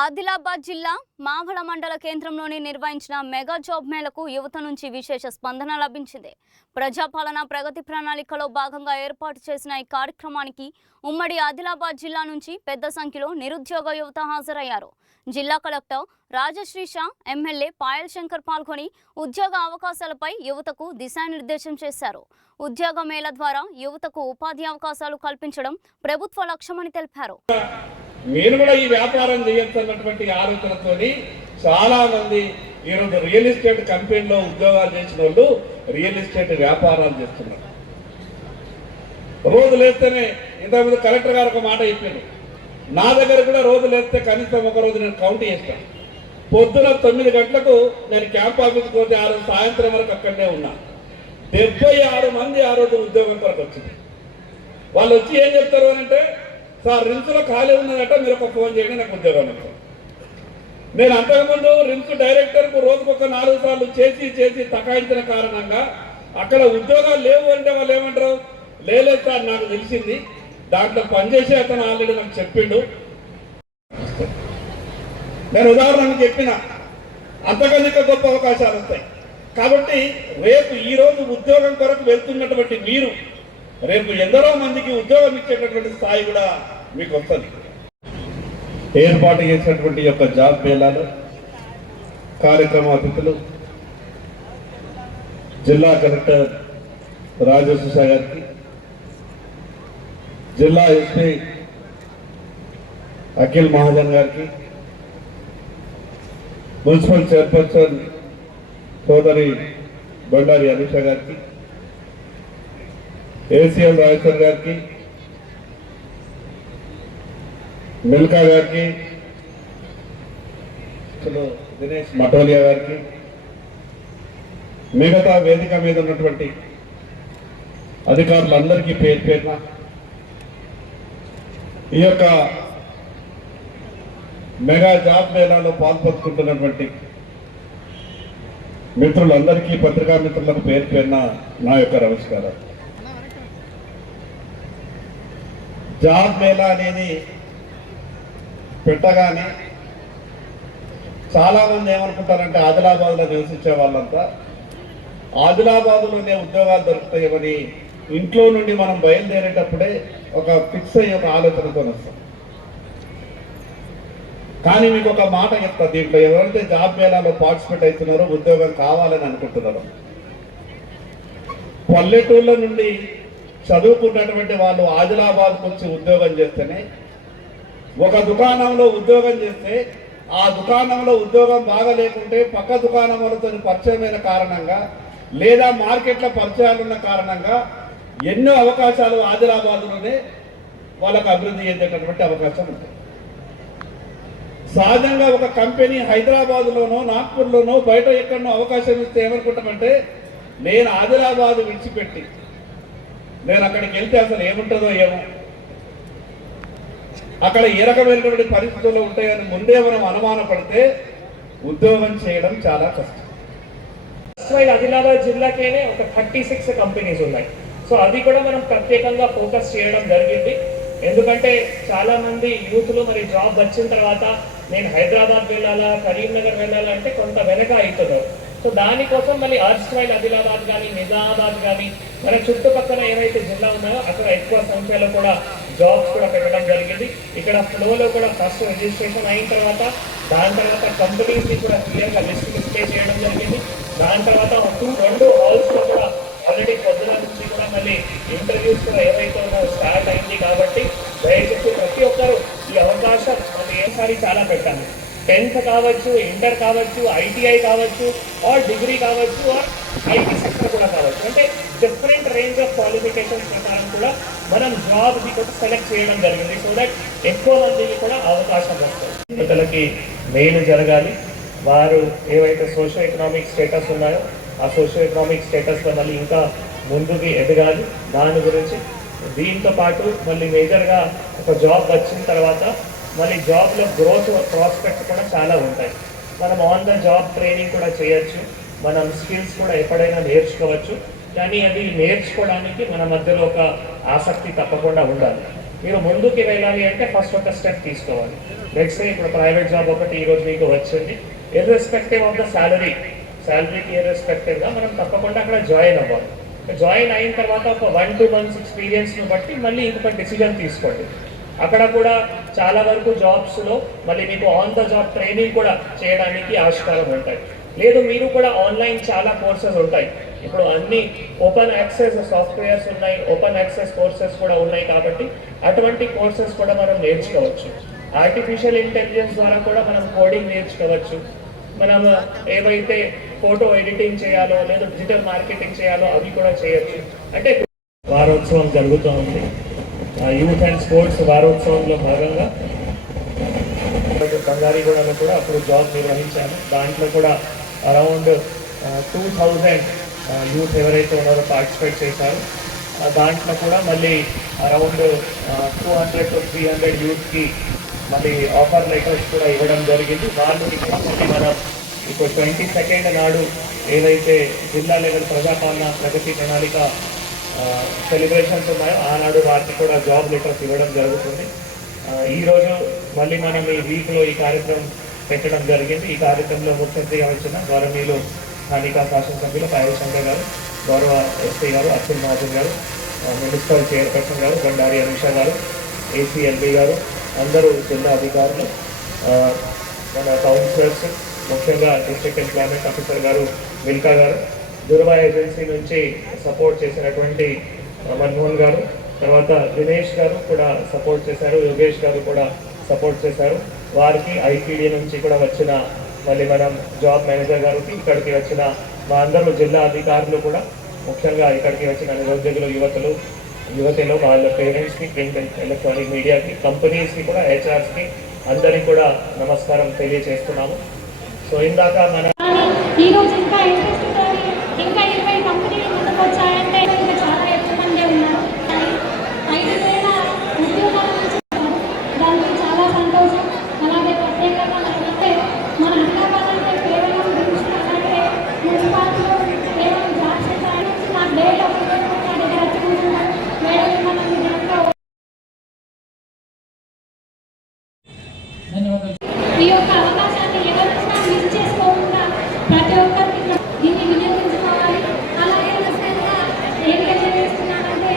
ఆదిలాబాద్ జిల్లా మావల మండల కేంద్రంలోని నిర్వహించిన మెగా జాబ్ మేళకు యువత నుంచి విశేష స్పందన లభించింది. ప్రజాపాలన ప్రగతి ప్రణాళికలో భాగంగా ఏర్పాటు చేసిన ఈ కార్యక్రమానికి ఉమ్మడి ఆదిలాబాద్ జిల్లా నుంచి పెద్ద సంఖ్యలో నిరుద్యోగ యువత హాజరయ్యారు. జిల్లా కలెక్టర్ రాజశ్రీష, ఎమ్మెల్యే పాయల్ శంకర్ పాల్గొని ఉద్యోగ అవకాశాలపై యువతకు దిశానిర్దేశం చేశారు. ఉద్యోగ మేళ ద్వారా యువతకు ఉపాధి అవకాశాలు కల్పించడం ప్రభుత్వ లక్ష్యమని తెలిపారు. నేను కూడా ఈ వ్యాపారం చేయొచ్చన్నటువంటి ఆలోచనతోని చాలా మంది ఈరోజు రియల్ ఎస్టేట్ కంపెనీలో ఉద్యోగాలు చేసిన వాళ్ళు రియల్ ఎస్టేట్ వ్యాపారాలు చేస్తున్నారు. రోజు లేస్తేనే ఇంతకుముందు కలెక్టర్ గారు ఒక మాట చెప్పారు, నా దగ్గర కూడా రోజు లేస్తే కనీసం ఒక రోజు నేను కౌంట్ చేస్తాను. పొద్దున 9 గంటలకు నేను క్యాంప్ ఆఫీస్కి పోతే ఆ రోజు సాయంత్రం వరకు అక్కడనే ఉన్నా. 76 మంది ఆ రోజు ఉద్యోగం కొరకు వచ్చింది. వాళ్ళు వచ్చి ఏం చెప్తారు అని అంటే, సార్ రిమ్స్లో ఖాళీ ఉన్నదట, మీరు ఒక ఫోన్ చేయండి, నాకు ఉద్యోగం ఇస్తాను. నేను అంతకుముందు రిమ్స్ డైరెక్టర్కు రోజుకొక 4 సార్లు చేసి తకాయించిన కారణంగా అక్కడ ఉద్యోగాలు లేవు అంటే వాళ్ళు ఏమంటారు, లేదు సార్ నాకు తెలిసింది, దాంట్లో పనిచేసే అతను ఆల్రెడీ నాకు చెప్పిండు. నేను ఉదాహరణకు చెప్పిన అంతకన్నా గొప్ప అవకాశాలు వస్తాయి. కాబట్టి రేపు ఈరోజు ఉద్యోగం కొరకు వెళ్తున్నటువంటి మీరు రేపు ఎందరో మందికి ఉద్యోగం ఇచ్చేటటువంటి స్థాయి కూడా మీకు వస్తుంది. ఏర్పాటు చేసినటువంటి యొక్క జాబ్ మేళాలు కార్యక్రమ అతిథులు జిల్లా కలెక్టర్ రాజశ్రీష గారికి, జిల్లా ఎస్పీ అఖిల్ మహాజన్ గారికి, మున్సిపల్ చైర్పర్సన్ సోదరి బండారి అనిష గారికి, ఏసీఎల్ రాజేశ్వర్ గారికి, మిల్కా గారికి, దినేష్ మటోలియా గారికి, మిగతా వేదిక మీద ఉన్నటువంటి అధికారులందరికీ పేరున ఈ యొక్క మెగా జాబ్ మేళాలో పాల్పంచుకుంటున్నటువంటి మిత్రులందరికీ, పత్రికా మిత్రులకు పేరున నా యొక్క నమస్కారం. జాబ్ మేళా అనేది పెట్టగానే చాలా మంది ఏమనుకుంటారంటే, ఆదిలాబాద్లో నివసించే వాళ్ళంతా ఆదిలాబాద్లోనే ఉద్యోగాలు దొరుకుతాయని ఇంట్లో నుండి మనం బయలుదేరేటప్పుడే ఒక ఫిక్స్ అయ్యే ఒక ఆలోచనతో వస్తాం. కానీ మీకు ఒక మాట చెప్తా, దీంట్లో ఎవరైతే జాబ్ మేళాలో పార్టిసిపేట్ అవుతున్నారో ఉద్యోగం కావాలని అనుకుంటున్నారో, పల్లెటూళ్ళ నుండి చదువుకున్నటువంటి వాళ్ళు ఆదిలాబాద్కు వచ్చి ఉద్యోగం చేస్తేనే, ఒక దుకాణంలో ఉద్యోగం చేస్తే ఆ దుకాణంలో ఉద్యోగం బాగా లేకుంటే పక్క దుకాణములతో పరిచయమైన కారణంగా లేదా మార్కెట్లో పరిచయాలున్న కారణంగా ఎన్నో అవకాశాలు ఆదిలాబాద్లోనే వాళ్ళకు అభివృద్ధి చెందేటటువంటి అవకాశం ఉంటుంది. సహజంగా ఒక కంపెనీ హైదరాబాద్లోనో నాగ్పూర్లోనో బయట ఎక్కడనో అవకాశం ఇస్తే ఏమనుకుంటామంటే, నేను ఆదిలాబాద్ విడిచిపెట్టి నేను అక్కడికి వెళ్తే అసలు ఏముంటుందో ఏమో, అక్కడ ఏ రకమైనటువంటి పరిస్థితుల్లో ఉంటాయని ముందే మనం అనుమానపడితే ఉద్యోగం చేయడం చాలా కష్టం. ఆదిలాబాద్ జిల్లాకేనే ఒక 36 కంపెనీస్ ఉన్నాయి. సో అది కూడా మనం ప్రత్యేకంగా ఫోకస్ చేయడం జరిగింది. ఎందుకంటే చాలా మంది యూత్లు మరి జాబ్ వచ్చిన తర్వాత నేను హైదరాబాద్ వెళ్ళాలా, కరీంనగర్ వెళ్ళాలంటే కొంత వెనక అవుతున్నారు. సో దానికోసం మళ్ళీ ఆర్స్ట్రైల్ ఆదిలాబాద్ కానీ, నిజామాబాద్ కానీ, మన చుట్టుపక్కల ఏవైతే జిల్లా ఉన్నాయో అక్కడ ఎక్కువ సంఖ్యలో కూడా జాబ్స్ కూడా పెట్టడం జరిగింది. ఇక్కడ ఫ్లోలో కూడా ఫస్ట్ రిజిస్ట్రేషన్ అయిన తర్వాత దాని తర్వాత కంపెనీస్ని కూడా క్లియర్గా లిస్ట్ డిస్ప్లే చేయడం జరిగింది. దాని తర్వాత 2 హాల్స్లో కూడా ఆల్రెడీ పొద్దున నుంచి కూడా మళ్ళీ ఇంటర్వ్యూస్ కూడా ఏవైతే ఉన్నాయో స్టార్ట్ అయింది. కాబట్టి దయచేసి ప్రతి ఒక్కరు ఈ అవకాశం మనం ఏసారి చాలా పెట్టాలి. 10th కావచ్చు, ఇంటర్ కావచ్చు, ఐటీఐ కావచ్చు, ఆర్ డిగ్రీ కావచ్చు, ఆర్ ఐటీ సెక్టర్ కూడా కావచ్చు. అంటే డిఫరెంట్ రేంజ్ ఆఫ్ క్వాలిఫికేషన్స్ ప్రకారం కూడా మనం జాబ్ని కూడా సెలెక్ట్ చేయడం జరిగింది. సో దట్ ఎక్కువ మందికి కూడా అవకాశం వస్తుంది. యువతలకి మేలు జరగాలి. వారు ఏవైతే సోషో ఎకనామిక్ స్టేటస్ ఉన్నాయో ఆ సోషో ఎకనామిక్ స్టేటస్లో మళ్ళీ ఇంకా ముందుకి ఎదగాలి. దాని గురించి దీంతో పాటు మళ్ళీ మేజర్గా ఒక జాబ్ వచ్చిన తర్వాత మళ్ళీ జాబ్లో గ్రోత్ ప్రాస్పెక్ట్స్ కూడా చాలా ఉంటాయి. మనం ఆన్ ద జాబ్ ట్రైనింగ్ కూడా చేయొచ్చు, మనం స్కిల్స్ కూడా ఎప్పుడైనా నేర్చుకోవచ్చు. కానీ అది నేర్చుకోవడానికి మన మధ్యలో ఒక ఆసక్తి తప్పకుండా ఉండాలి. మీరు ముందుకు వెళ్ళాలి అంటే ఫస్ట్ ఒక స్టెప్ తీసుకోవాలి. లెట్స్ సే ఇప్పుడు ప్రైవేట్ జాబ్ ఒకటి ఈరోజు మీకు వచ్చింది, ఇర్రెస్పెక్టివ్ ఆఫ్ ద శాలరీకి ఇర్రెస్పెక్టివ్గా మనం తప్పకుండా అక్కడ జాయిన్ అవ్వాలి. జాయిన్ అయిన తర్వాత ఒక 1-2 months ఎక్స్పీరియన్స్ను బట్టి మళ్ళీ ఇంకొక డిసిజన్ తీసుకోండి. అక్కడ కూడా చాలా వరకు జాబ్స్లో మళ్ళీ మీకు ఆన్ ద జాబ్ ట్రైనింగ్ కూడా చేయడానికి ఆస్కారం ఉంటాయి. లేదు మీరు కూడా ఆన్లైన్ చాలా కోర్సెస్ ఉంటాయి. ఇప్పుడు అన్ని ఓపెన్ యాక్సెస్ సాఫ్ట్వేర్స్ ఉన్నాయి, ఓపెన్ యాక్సెస్ కోర్సెస్ కూడా ఉన్నాయి. కాబట్టి అటువంటి కోర్సెస్ కూడా మనం నేర్చుకోవచ్చు. ఆర్టిఫిషియల్ ఇంటెలిజెన్స్ ద్వారా కూడా మనం కోడింగ్ నేర్చుకోవచ్చు. మనం ఏవైతే ఫోటో ఎడిటింగ్ చేయాలో లేదా డిజిటల్ మార్కెటింగ్ చేయాలో అవి కూడా చేయొచ్చు. అంటే వారోత్సవం జరుగుతూ ఉంది. యూత్ అండ్ స్పోర్ట్స్ వారోత్సవంలో భాగంగా బంగారీగూడలో కూడా అప్పుడు జాబ్ నిర్వహించాను. దాంట్లో కూడా అరౌండ్ 2000 యూత్ ఎవరైతే ఉన్నారో పార్టిసిపేట్ చేశారు. దాంట్లో కూడా మళ్ళీ అరౌండ్ 200 to 300 యూత్కి మళ్ళీ ఆఫర్ లెటర్స్ కూడా ఇవ్వడం జరిగింది. వాళ్ళకి మళ్ళీ మనం ఇప్పుడు 22nd నాడు ఏదైతే జిల్లా లెవెల్ ప్రజాపాలన ప్రగతి ప్రణాళిక సెలబ్రేషన్స్ ఉన్నాయో ఆనాడు వారికి కూడా జాబ్ లెటర్స్ ఇవ్వడం జరుగుతుంది. ఈరోజు మళ్ళీ మనం ఈ వీక్లో ఈ కార్యక్రమం పెట్టడం జరిగింది. ఈ కార్యక్రమంలో ముఖ్య అతిథిగా వచ్చిన గౌరవనీయులు స్థానిక శాసనసభ్యులు పాయలశంకర్ గారు, గౌరవ ఎస్పీ గారు అఖిల్ మహాజన్ గారు, మున్సిపల్ చైర్పర్సన్ గారు బండారి అనుష గారు, ఏసీఎల్బీ గారు, అందరూ జిల్లా అధికారులు, మన కౌన్సిలర్స్, ముఖ్యంగా డిస్ట్రిక్ట్ ఎంప్లాయ్మెంట్ ఆఫీసర్ గారు మిల్కా గారు, దుర్వా ఏజెన్సీ నుంచి సపోర్ట్ చేసినటువంటి మన్మోహన్ గారు, తర్వాత దినేష్ గారు కూడా సపోర్ట్ చేశారు, యోగేష్ గారు కూడా సపోర్ట్ చేశారు. వారికి ఐపీడీ నుంచి కూడా వచ్చిన మళ్ళీ మనం జాబ్ మేనేజర్ గారికి, ఇక్కడికి వచ్చిన మా అందరూ జిల్లా అధికారులు కూడా, ముఖ్యంగా ఇక్కడికి వచ్చిన నిరుద్యోగులు యువతలో వాళ్ళ పేరెంట్స్కి, ప్రింట్ అండ్ ఎలక్ట్రానిక్ మీడియాకి, కంపెనీస్కి కూడా, హెచ్ఆర్స్కి అందరికీ కూడా నమస్కారం తెలియజేస్తున్నాము. సో ఇందాక మన ఈరోజు ఇంకా ఇంట్రెస్ట్ ఇంకా 20 కంపెనీలు ముందుకు వచ్చాయంటే ఇంకా చాలా ఎక్కువ మంది ఉన్నారు. 5,000 ఉద్యోగాలు ఇచ్చారు. దానికి చాలా సంతోషం. అలాగే ప్రత్యేకంగా మనమైతే మన హైదరాబాద్ అంటే కేవలం అలాగే మున్సిపాలిటీలో కేవలం జాబ్స్ నుంచి నాకు డేట్ ఆఫ్ నా దగ్గర వచ్చి కూర్చున్నాను. మేడం మనం ఈ యొక్క అవకాశాన్ని ఎవరైనా మిస్ చేసుకోకుండా ప్రతి ఒక్కరికి దీన్ని వినియోగించుకోవాలి. అలాగే ముఖ్యంగా ఏం తెలియజేస్తున్నానంటే